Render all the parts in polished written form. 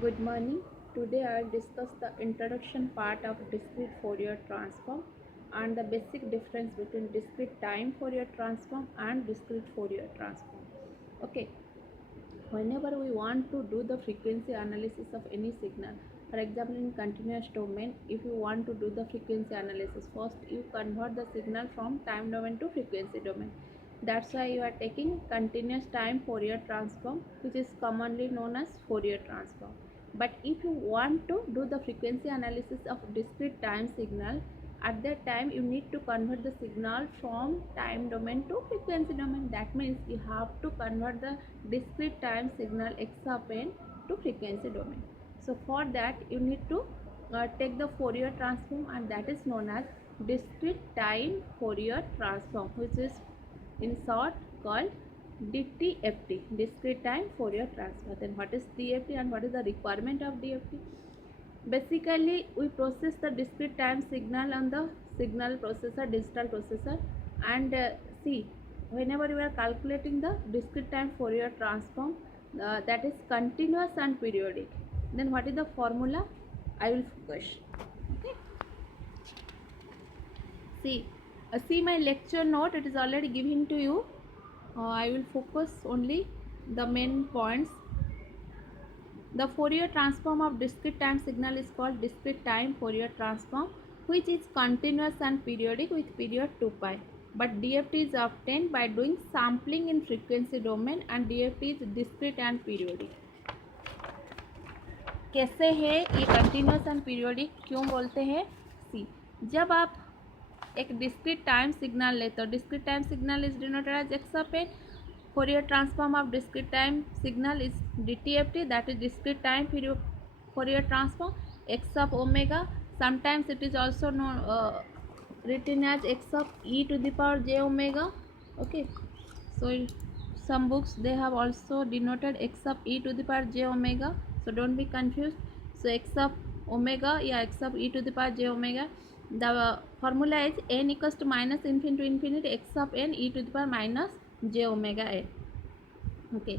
Good morning. Today I will discuss the introduction part of discrete Fourier transform and the basic difference between discrete time Fourier transform and discrete Fourier transform. Okay, whenever we want to do the frequency analysis of any signal, for example in continuous domain, if you want to do the frequency analysis, first you convert the signal from time domain to frequency domain. That's why you are taking continuous time Fourier transform, which is commonly known as Fourier transform. But if you want to do the frequency analysis of discrete time signal, at that time you need to convert the signal from time domain to frequency domain. That means you have to convert the discrete time signal x of n to frequency domain. So for that you need to take the Fourier transform, and that is known as discrete time Fourier transform, which is in short called DTFT, discrete time Fourier transform. Then what is DFT and what is the requirement of DFT? Basically we process the discrete time signal on the signal processor, digital processor, and see, whenever you are calculating the discrete time Fourier transform, that is continuous and periodic, then what is the formula? I will focus. Okay, see my lecture note, it is already given to you. I will focus only the main points. The Fourier transform of discrete time signal is called discrete time Fourier transform, which is continuous and periodic with period 2 pi. But DFT is obtained by doing sampling in frequency domain, and DFT is discrete and periodic. कैसे है ये continuous and periodic क्यों बोलते हैं? सी, जब आप एक discrete time signal लेते हो, discrete time signal is denoted as x of n. Fourier transform of discrete time signal is DTFT, that is discrete time Fourier transform x of omega. Sometimes it is also known written as x of e to the power j omega. Okay, so in some books they have also denoted x of e to the power j omega, so don't be confused. So x of omega, yeah, x of e to the power j omega. The formula is n equals to minus infinity to infinity x of n e to the power minus j omega n. Okay,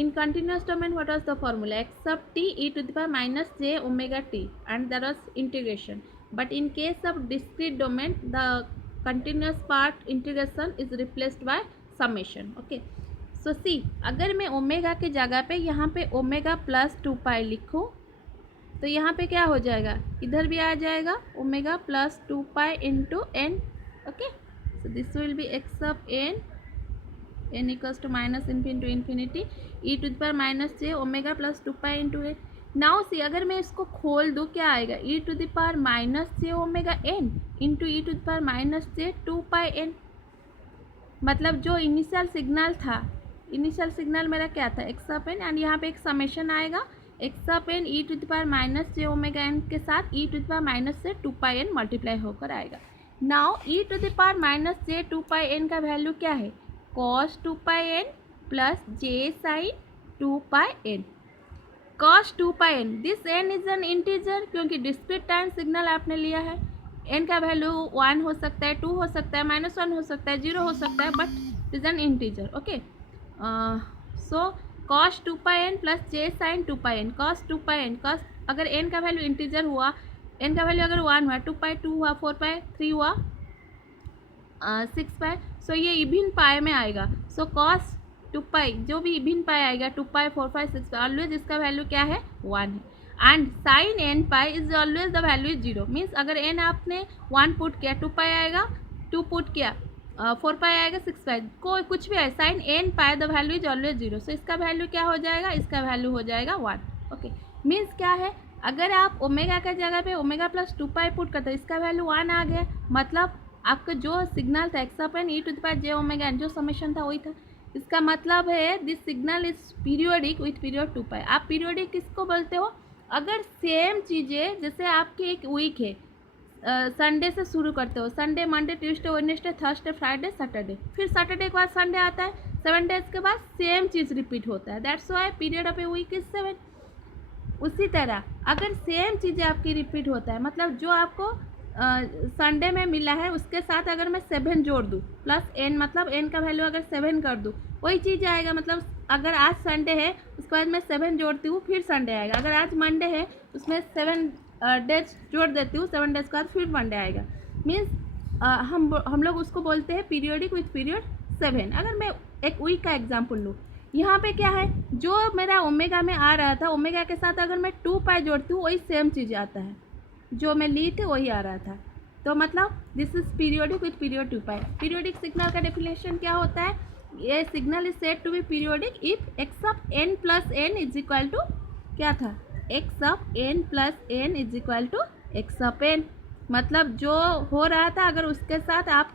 in continuous domain what was the formula? X of t e to the power minus j omega t, and there was integration. But in case of discrete domain, the continuous part integration is replaced by summation. Okay, so see, अगर मैं omega के जगह पे यहाँ पे omega plus 2 पाई लिखूँ तो यहाँ पे क्या हो जाएगा? इधर भी आ जाएगा omega plus 2 pi into n. Okay, so this will be x of n equals to minus infinity to infinity e to the power minus j omega plus 2 pi into a. Now see, अगर मैं इसको खोल दूँ क्या आएगा? e to the power minus j omega n into e to the power minus j 2 pi n. मतलब जो initial signal था, इनिशियल सिग्नल मेरा क्या था? एक्स ऑफ एन, एंड यहाँ पे एक समेशन आएगा x of n e to the power minus j omega n के साथ e to the power minus से 2 पाई एन मल्टीप्लाई होकर आएगा. Now e to the power minus j 2 pi n का वैल्यू क्या है? Cos 2 pi n plus j sine 2 pi n. Cos 2 pi n, this n is an integer, क्योंकि discrete time signal आपने लिया है. N का वैल्यू 1 हो सकता है, 2 हो सकता है, -1 हो सकता है, 0 हो सकता है, but it is an integer. Okay, so cos 2 pi n plus j sine 2 pi n. Cos 2 pi n, cos अगर एन का वैल्यू इंटीजर हुआ, एन का वैल्यू अगर 1 हुआ, 2 पाई 2 हुआ, 4 पाई 3 हुआ, 6 पाई, सो ये इभिन्न पाई में आएगा. सो कॉस 2 पाई जो भी इभिन्न पाई आएगा, 2 पाई 4 पाई 6 पाई, ऑलवेज इसका वैल्यू क्या है? 1 है. And sine n pi is always the value is 0. Means अगर एन आपने 1 पुट किया, 2 पाई आएगा, 2 पुट किया 4 पाई आएगा, 6 पाई, कोई कुछ भी है, sine n pi the value is always 0. So इसका वैल्यू क्या हो जाएगा? इसका वैल्यू हो जाएगा 1. ओके, मीन्स क्या है? अगर आप ओमेगा के जगह पे ओमेगा प्लस 2 पाई पुट करते हैं, इसका वैल्यू 1 आ गया, मतलब आपका जो सिग्नल था x of n e to the power j omega n, जो समेशन था वही था. इसका मतलब है this signal is periodic with period 2 pi. आप पीरियोडिक किसको बोलते हो? अगर सेम चीज़ें, जैसे आपकी एक वीक है, संडे से शुरू करते हो, Sunday Monday Tuesday Wednesday Thursday Friday Saturday, फिर सैटरडे के बाद संडे आता है, 7 डेज के बाद सेम चीज़ रिपीट होता है. That's why period of a week is 7. उसी तरह अगर सेम चीज़ें आपकी रिपीट होता है, मतलब जो आपको संडे में मिला है उसके साथ अगर मैं 7 जोड़ दूँ प्लस एन, मतलब एन का वैल्यू अगर 7 कर दूँ, वही चीज़ आएगा. मतलब अगर आज संडे है उसके बाद मैं 7 जोड़ती हूँ फिर संडे आएगा, अगर आज मंडे है उसमें 7 डेज जोड़ देती हूँ, 7 डेज के बाद फिर मंडे आएगा। मीन्स हम लोग उसको बोलते हैं पीरियोडिक विथ पीरियड 7। अगर मैं एक वीक का एग्जाम्पल लूँ, यहाँ पे क्या है, जो मेरा ओमेगा में आ रहा था, ओमेगा के साथ अगर मैं 2 पाई जोड़ती हूँ वही सेम चीज़ आता है, जो मैं ली थी वही आ रहा था। तो मतलब this is periodic with period 2 pi. Periodic signal का डेफिनेशन क्या होता है, ये signal is said to be periodic if x of n plus n is equal to क्या था, x of n plus n is equal to x of n. मतलब जो हो रहा था अगर उसके साथ आप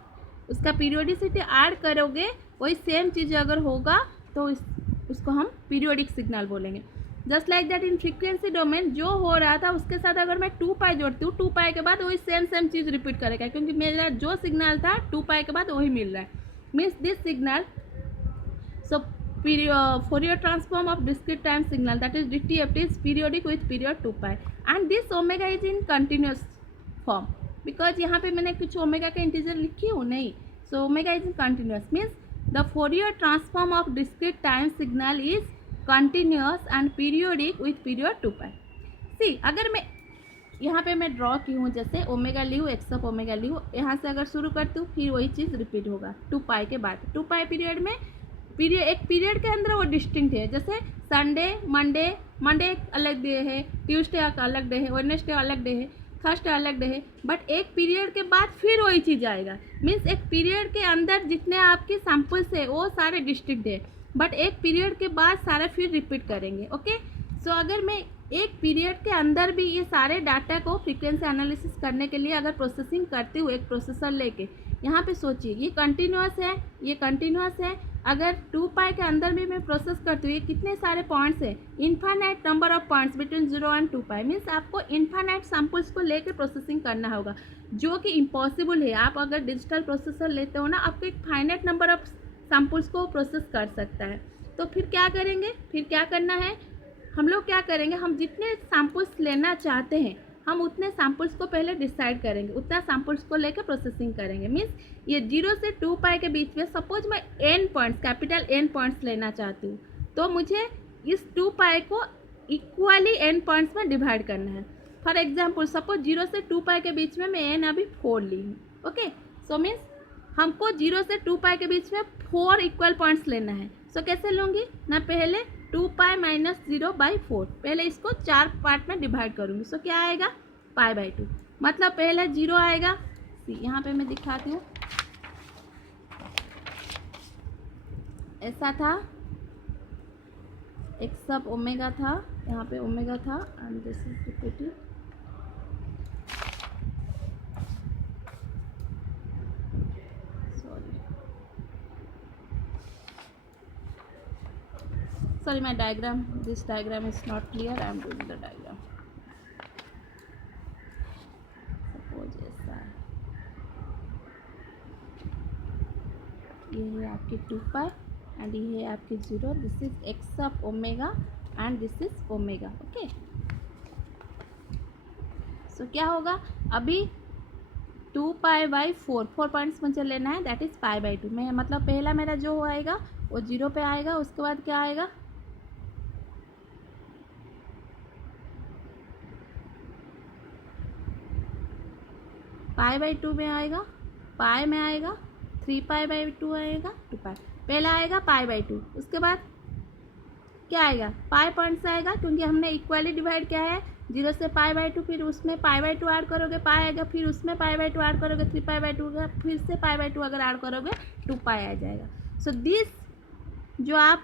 उसका पीरियोडिसिटी ऐड करोगे वही सेम चीज़ अगर होगा तो उसको हम पीरियोडिक सिग्नल बोलेंगे। Just like that in frequency domain जो हो रहा था उसके साथ अगर मैं 2 पाई जोड़ती हूँ, 2 पाई के बाद वही सेम चीज़ रिपीट करेगा, क्योंकि मेरा जो सिग्नल था 2 पाई के बाद वही मिल रहा है। Means this signal, so Fourier transform of discrete time signal, that is DTFT, is periodic with period 2 pi and this omega is in continuous form because यहाँ पे मैंने कुछ ओमेगा का इंटीजर लिखी हूँ नहीं, so omega is in continuous means the Fourier transform of discrete time signal is continuous and periodic with period 2 pi। See, अगर मैं यहाँ पे मैं ड्रॉ की हूँ, जैसे ओमेगा ली हूँ, एक्स ऑफ ओमेगा ली हूँ, यहाँ से अगर शुरू करती हूँ फिर वही चीज़ रिपीट होगा 2 पाई के बाद। 2 पाई पीरियड में एक पीरियड के अंदर वो डिस्टिंक्ट है, जैसे संडे मंडे एक अलग डे है, ट्यूसडे एक अलग डे है, वेडनेसडे अलग डे है, थर्सडे अलग डे है, बट एक पीरियड के बाद फिर वही चीज़ आएगा। मीन्स एक पीरियड के अंदर जितने आपके सैम्पल्स है वो सारे डिस्टिंक्ट है, बट एक पीरियड के बाद सारे फिर रिपीट करेंगे। ओके, सो अगर मैं एक पीरियड के अंदर भी ये सारे डाटा को फ्रीक्वेंसी एनालिसिस करने के लिए अगर प्रोसेसिंग करती हूँ एक प्रोसेसर लेके, यहाँ पे सोचिए ये कंटिन्यूस है, अगर 2 पाई के अंदर भी मैं प्रोसेस करती हूँ, ये कितने सारे पॉइंट्स हैं, infinite number of points between 0 and 2 pi. Means आपको इन्फाइनाइट सैम्पल्स को लेकर प्रोसेसिंग करना होगा, जो कि इम्पॉसिबल है। आप अगर डिजिटल प्रोसेसर लेते हो ना, आपको एक फाइनाइट नंबर ऑफ सैम्पल्स को प्रोसेस कर सकता है। तो फिर क्या करना है, हम लोग क्या करेंगे, हम जितने सैम्पल्स लेना चाहते हैं हम उतने सैम्पल्स को पहले डिसाइड करेंगे, उतना सैम्पल्स को लेकर प्रोसेसिंग करेंगे। मीन्स ये 0 से 2 पाई के बीच में सपोज मैं n points, capital N points लेना चाहती हूँ, तो मुझे इस 2 पाई को इक्वली n पॉइंट्स में डिवाइड करना है। फॉर एग्जाम्पल सपोज 0 से 2 पाई के बीच में मैं n अभी 4 ली हूँ। ओके, सो मीन्स हमको 0 से 2 पाई के बीच में 4 इक्वल पॉइंट्स लेना है। सो कैसे लूँगी ना, पहले 2 पाई माइनस 0/4, पहले इसको 4 पार्ट में डिवाइड करूँगी। सो क्या आएगा, π/2, मतलब पहले 0 आएगा। यहाँ पे मैं दिखाती हूँ, ऐसा था, एक्स ऑफ ओमेगा था, यहाँ पे ओमेगा था and this is repeated. Sorry, my diagram, this diagram is not clear, I am doing the diagram. Suppose ऐसा है, ये है आपकी 2 पाई एंड ये है आपकी 0, this is X of omega and this is omega. Okay, so क्या होगा, अभी 2 पाई/4 4 पॉइंट्स मुझे लेना है, दैट इज π/2 में, मतलब पहला मेरा जो आएगा वो 0 पे आएगा, उसके बाद क्या आएगा, π/2 में आएगा, पाई में आएगा, 3 पाई/2 आएगा, 2 पाई, पहला आएगा π/2, उसके बाद क्या आएगा, पाई पॉइंट्स आएगा, क्योंकि हमने इक्वली डिवाइड किया है 0 से π/2, फिर उसमें π/2 ऐड करोगे पाई आएगा, फिर उसमें π/2 ऐड करोगे 3 पाई/2 का, फिर से π/2 अगर ऐड करोगे 2 पाई आ जाएगा। सो दिस जो आप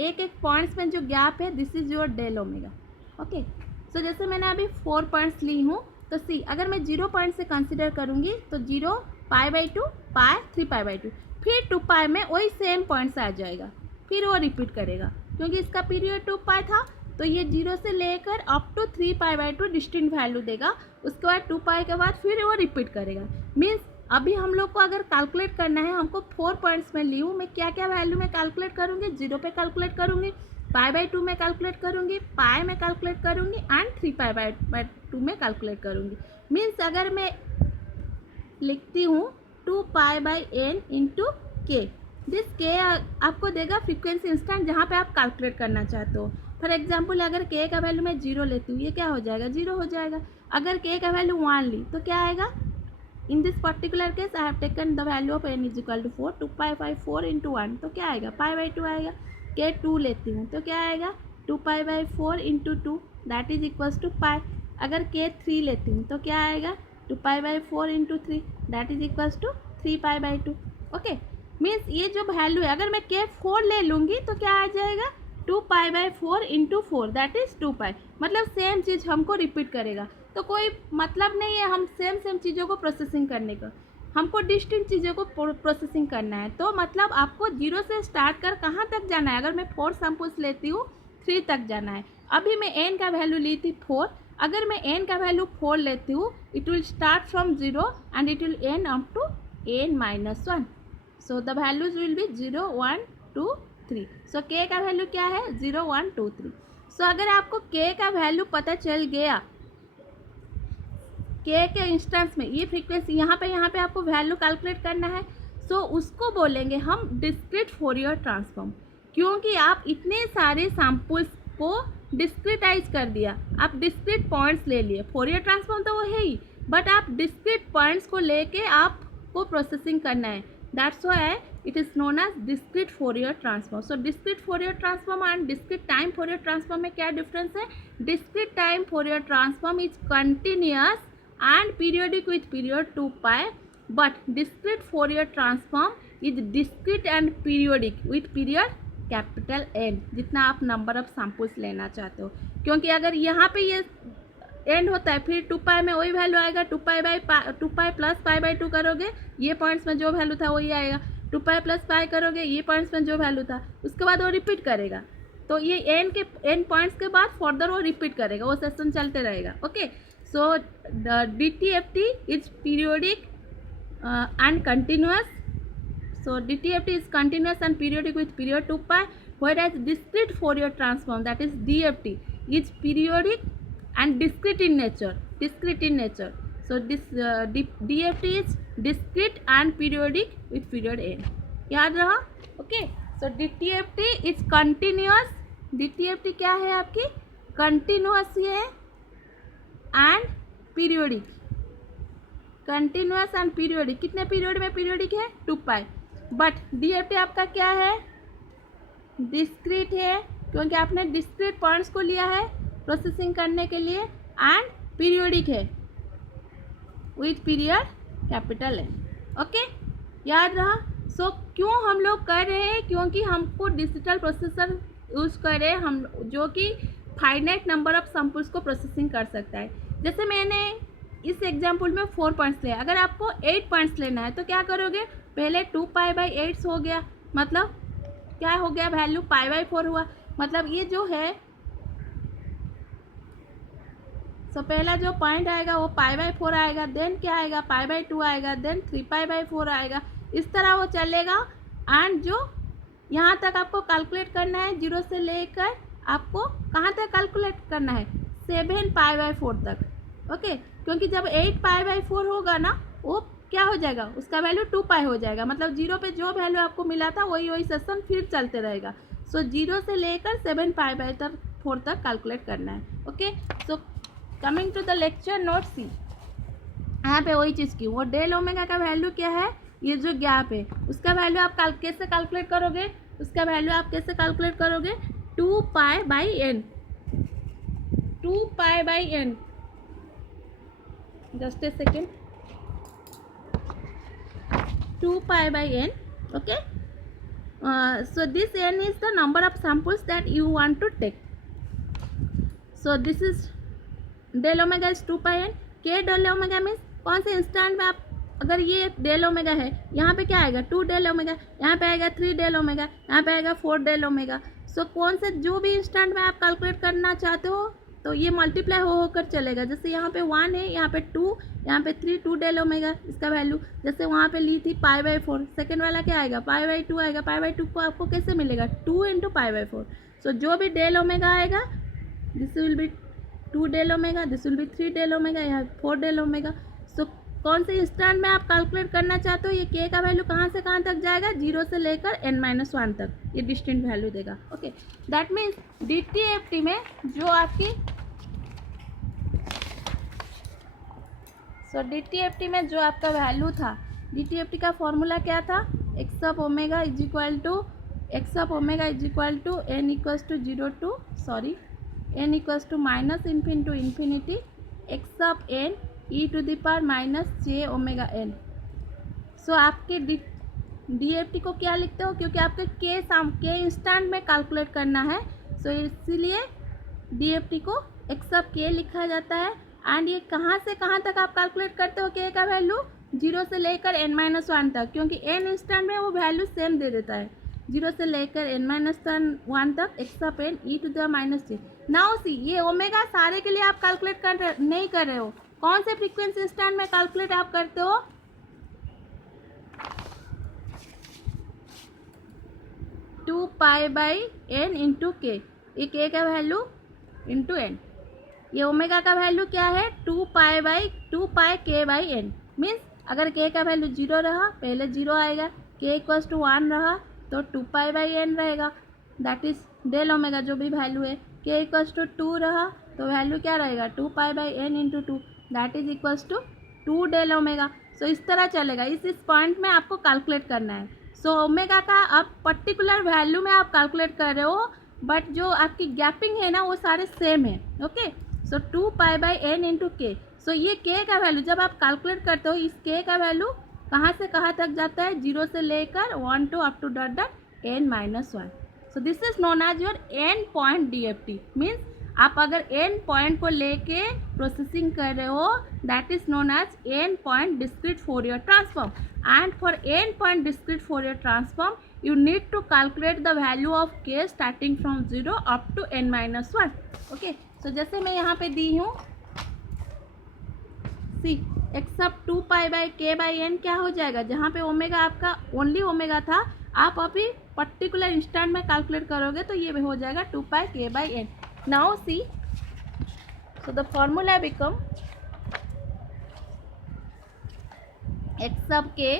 एक पॉइंट्स में जो गैप है, this is your del omega. Okay, so जैसे मैंने अभी 4 पॉइंट्स ली हूँ, तो सी अगर मैं 0 पॉइंट से कंसिडर करूँगी तो 0 π/2 पाई 3 पाई/2, फिर 2 पाई में वही सेम पॉइंट्स आ जाएगा, फिर वो रिपीट करेगा, क्योंकि इसका पीरियड 2 पाई था, तो ये 0 से लेकर अप टू 3 पाई/2 डिस्टिंक्ट वैल्यू देगा, उसके बाद 2 पाई के बाद फिर वो रिपीट करेगा। मीन्स अभी हम लोग को अगर कैलकुलेट करना है, हमको 4 पॉइंट्स में ली हूँ, मैं क्या क्या वैल्यू में कैलकुलेट करूँगी, 0 पे कैलकुलेट करूँगी, π/2 में कैलकुलेट करूँगी, पाई में कैलकुलेट करूँगी एंड 3 पाई/2 में कैलकुलेट करूँगी। मीन्स अगर मैं लिखती हूँ 2 पाई/n इंटू के, दिस के आपको देगा फ्रीक्वेंसी इंस्टेंट जहाँ पे आप कैलकुलेट करना चाहते हो। फॉर एग्जांपल अगर के का वैल्यू मैं 0 लेती हूँ, ये क्या हो जाएगा, 0 हो जाएगा। अगर के का वैल्यू 1 ली तो क्या आएगा, in this particular case I have taken the value of n is equal to 4, 2 pi by 4 into 1 तो क्या आएगा, पाई बाई 2 आएगा। के 2 लेती हूँ तो क्या आएगा, 2 pi by 4 into 2 that is equals to pi. अगर के 3 लेती हूँ तो क्या आएगा, 2 pi by 4 into 3 that is equals to 3 pi by 2। Okay, means ये जो वैल्यू है, अगर मैं के 4 ले लूँगी तो क्या आ जाएगा, 2 pi by 4 into 4 that is 2 पाई। मतलब सेम चीज़ हमको रिपीट करेगा, तो कोई मतलब नहीं है हम सेम चीज़ों को प्रोसेसिंग करने का, हमको डिस्टिंक्ट चीज़ों को प्रोसेसिंग करना है। तो मतलब आपको 0 से स्टार्ट कर कहाँ तक जाना है, अगर मैं 4 सैम्पल्स लेती हूँ 3 तक जाना है। अभी मैं n का वैल्यू ली थी 4, अगर मैं n का वैल्यू 4 लेती हूँ it will start from 0 and it will end up to n minus 1। So the values will be 0 1 2 3। So k का वैल्यू क्या है, 0 1 2 3। सो अगर आपको k का वैल्यू पता चल गया, के के इंस्टेंस में ये फ्रीक्वेंसी यहाँ पे आपको वैल्यू कैलकुलेट करना है, सो उसको बोलेंगे हम डिस्क्रीट फोरियर ट्रांसफॉर्म। क्योंकि आप इतने सारे सैम्पल्स को डिस्क्रिटाइज कर दिया, आप डिस्क्रीट पॉइंट्स ले लिए, फोरियर ट्रांसफॉर्म तो वो है ही, बट आप डिस्क्रीट पॉइंट्स को लेके आपको प्रोसेसिंग करना है, that's why it is known as discrete Fourier transform. So discrete Fourier transform and discrete time Fourier transform में क्या डिफरेंस है, discrete time Fourier transform is continuous and periodic with period 2 pi, but discrete Fourier transform is discrete and periodic with period capital N, जितना आप number of samples लेना चाहते हो। क्योंकि अगर यहाँ पे ये एंड होता है फिर 2 पाई में वही वैल्यू आएगा, 2 पाई प्लस पाई बाई 2 करोगे ये पॉइंट्स में जो वैल्यू था वही आएगा, 2 पाई प्लस पाई करोगे ये पॉइंट्स में जो वैल्यू था, उसके बाद वो रिपीट करेगा। तो ये एन पॉइंट्स के बाद फर्दर वो रिपीट करेगा, वो सेशन चलते रहेगा। Okay, so the DTFT is periodic and continuous. So DTFT is continuous and periodic with period 2 pi, whereas discrete Fourier transform, that is DFT, is periodic and discrete in nature. So this DFT is discrete and periodic with period n. याद रहा? Okay, so DTFT is continuous. DTFT क्या है आपकी, continuous है and periodic, continuous and periodic. कितने period में periodic है, 2 पाई। But DFT आपका क्या है, डिस्क्रीट है, क्योंकि आपने डिस्क्रीट पॉइंट्स को लिया है प्रोसेसिंग करने के लिए, एंड पीरियोडिक है with period capital N. Okay, याद रहा? सो क्यों हम लोग कर रहे हैं, क्योंकि हमको डिजिटल प्रोसेसर यूज़ करें हम, जो कि फाइनाइट नंबर ऑफ सैम्पल्स को प्रोसेसिंग कर सकता है। जैसे मैंने इस एग्जांपल में 4 पॉइंट्स लिया, अगर आपको 8 पॉइंट्स लेना है तो क्या करोगे, पहले 2 पाई बाई 8 हो गया, मतलब क्या हो गया, वैल्यू पाई बाई 4 हुआ। मतलब ये जो है सो पहला जो पॉइंट आएगा वो पाई बाई 4 आएगा, देन क्या आएगा, पाई बाई 2 आएगा, देन 3 पाई बाई 4 आएगा, इस तरह वो चलेगा। एंड जो यहाँ तक आपको कैलकुलेट करना है, 0 से लेकर आपको कहाँ तक कैलकुलेट करना है, 7 पाई बाई 4 तक। ओके, क्योंकि जब 8 पाई बाई 4 होगा ना, वो क्या हो जाएगा, उसका वैल्यू 2 पाई हो जाएगा। मतलब 0 पे जो वैल्यू आपको मिला था वही सेशन फिर चलते रहेगा। सो 0 से लेकर 7 पाई बाई 4 तक कैलकुलेट करना है। Okay, so coming to the lecture note see, यहाँ पे वही चीज़ की, वो डेल ओमेगा का वैल्यू क्या है, ये जो गैप है उसका वैल्यू आप कैसे कैलकुलेट करोगे, उसका वैल्यू आप कैसे कैलकुलेट करोगे, 2 pi by n, 2 pi by n, just a second, 2 pi by n. Okay, so this n is the number of samples that you want to take. So this is del omega is 2 pi n. k del omega means कौन से instant में आप, अगर ये del omega है, यहाँ पे क्या आएगा, 2 डेल ओमेगा, यहाँ पे आएगा 3 डेल ओमेगा, यहाँ पे आएगा 4 डेल ओमेगा। सो कौन से जो भी इंस्टेंट में आप कैलकुलेट करना चाहते हो तो ये मल्टीप्लाई हो होकर चलेगा। जैसे यहाँ पे 1 है, यहाँ पे 2, यहाँ पे 3, 2 डेल ओमेगा इसका वैल्यू, जैसे वहाँ पे ली थी पाई बाई 4, सेकेंड वाला क्या आएगा, पाई बाई 2 आएगा। पाई बाई 2 को आपको कैसे मिलेगा, 2 इंटू पाई बाई 4। सो जो भी डेल ओमेगा आएगा, this will be 2 del omega, this will be 3 del omega, यहाँ 4 डेल ओमेगा। सो कौन से इंस्टेंट में आप कैलकुलेट करना चाहते हो, ये के का वैल्यू कहाँ से कहाँ तक जाएगा, 0 से लेकर n-1 तक ये डिस्टिंक्ट वैल्यू देगा। ओके, दैट मीन्स DTFT में जो आपकी DTFT में जो आपका वैल्यू था, DTFT का फॉर्मूला क्या था, x of omega is equal to n equals to 0 to n equals to minus infinity to infinity x of n e to the power minus j omega n। So आपके DFT को क्या लिखते हो, क्योंकि आपके के इंस्टेंट में calculate करना है, सो इसीलिए DFT को x ऑफ k लिखा जाता है। एंड ये कहाँ से कहाँ तक आप कैलकुलेट करते हो के का वैल्यू, 0 से लेकर n-1 तक, क्योंकि n इंस्टेंट में वो वैल्यू सेम दे देता है, 0 से लेकर n-1 तक x of n e to the minus j। Now see, ये ओमेगा सारे के लिए आप कैलकुलेट नहीं कर रहे हो, कौन से फ्रीक्वेंसी इंस्टेंट में कैलकुलेट आप करते हो, 2 पाई बाई n इंटू के, ये के का वैल्यू इंटू n, ये ओमेगा का वैल्यू क्या है, 2 pi k by N. Means अगर के का वैल्यू 0 रहा, पहले 0 आएगा, के इक्वल्स टू 1 रहा तो 2 पाई बाई एन रहेगा, दैट इज डेल ओमेगा जो भी वैल्यू है। के इक्वल्स टू 2 रहा तो वैल्यू क्या रहेगा, 2 pi by n into 2, that is equals to 2 del omega. So इस तरह चलेगा, इस पॉइंट में आपको कैलकुलेट करना है। सो ओमेगा का अब पर्टिकुलर वैल्यू में आप कैलकुलेट कर रहे हो, बट जो आपकी गैपिंग है ना वो सारे सेम है। Okay, so 2 pi by n into k. So ये के का वैल्यू जब आप कैलकुलेट करते हो, इस के का वैल्यू कहाँ से कहाँ तक जाता है, 0 से लेकर 1 to up to n-1। So this is known as your N point DFT। Means आप अगर एन पॉइंट को लेके प्रोसेसिंग कर रहे हो, that is known as N point discrete Fourier transform. And for N point discrete Fourier transform you need to calculate the value of k starting from 0 up to n-1। Okay, so जैसे मैं यहाँ पे दी हूँ, सी x अब 2 pi by के by N क्या हो जाएगा, जहाँ पे ओमेगा आपका ओनली ओमेगा था, आप अभी पर्टिकुलर इंस्टेंट में कैलकुलेट करोगे तो ये हो जाएगा 2 pi k by n. Now see, so the formula become x अब के,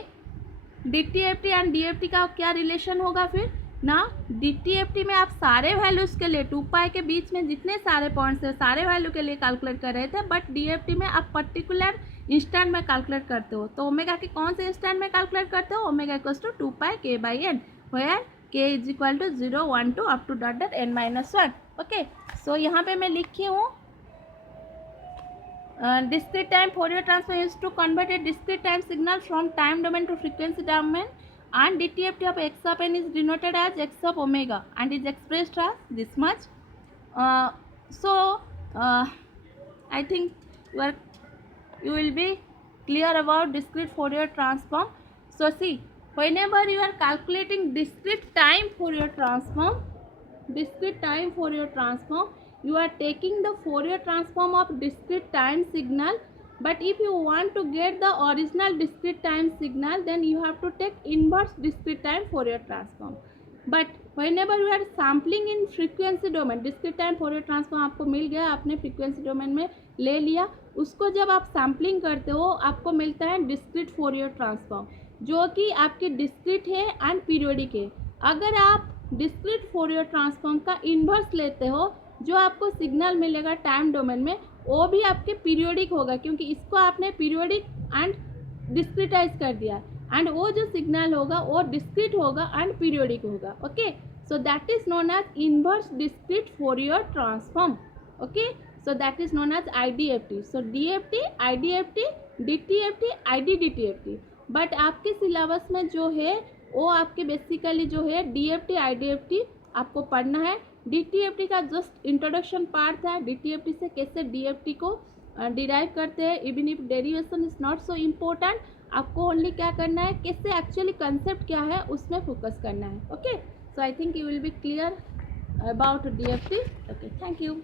DTFT एंड DFT का क्या रिलेशन होगा फिर ना, DTFT में आप सारे वैल्यूज़ के लिए 2 पाई के बीच में जितने सारे पॉइंट्स है सारे वैल्यू के लिए कैलकुलेट कर रहे थे, बट DFT में आप पर्टिकुलर इंस्टेंट में कैलकुलेट करते हो। तो ओमेगा के कौन से इंस्टेंट में कैलकुलेट करते हो, omega equals to 2 pi k by n, where k is equal to 0 1 2 up to n-1। Okay, so यहाँ पे मैं लिखी हूँ discrete time Fourier transform is to convert a discrete time signal from time domain to frequency domain, and DTFT of x of n is denoted as x of omega and is expressed as this much. I think you will be clear about discrete Fourier transform. So see, whenever you are calculating discrete time Fourier transform, you are taking the Fourier transform of discrete time signal, but if you want to get the original discrete time signal, then you have to take inverse discrete time Fourier transform. But whenever you are sampling in frequency domain, discrete time Fourier transform आपको मिल गया, आपने frequency domain में ले लिया, उसको जब आप sampling करते हो आपको मिलता है discrete Fourier transform, जो कि आपके discrete है and periodic है। अगर आप discrete Fourier transform का inverse लेते हो, जो आपको सिग्नल मिलेगा टाइम डोमेन में वो भी आपके पीरियोडिक होगा, क्योंकि इसको आपने पीरियोडिक एंड डिस्क्रिटाइज कर दिया, एंड वो जो सिग्नल होगा वो डिस्क्रीट होगा एंड पीरियोडिक होगा। Okay, so that is known as inverse discrete Fourier transform. Okay, so that is known as IDFT। सो DFT, IDFT, DTFT, IDDTFT। But आपके सिलेबस में जो है वो आपके बेसिकली जो है DFT, IDFT आपको पढ़ना है। DTFT का जस्ट इंट्रोडक्शन पार्ट था, DTFT से कैसे DFT को डिराइव करते हैं, even if derivation is not so important, आपको ओनली क्या करना है, कैसे एक्चुअली कंसेप्ट क्या है उसमें फोकस करना है। Okay, so I think you will be clear about DFT। Okay, thank you.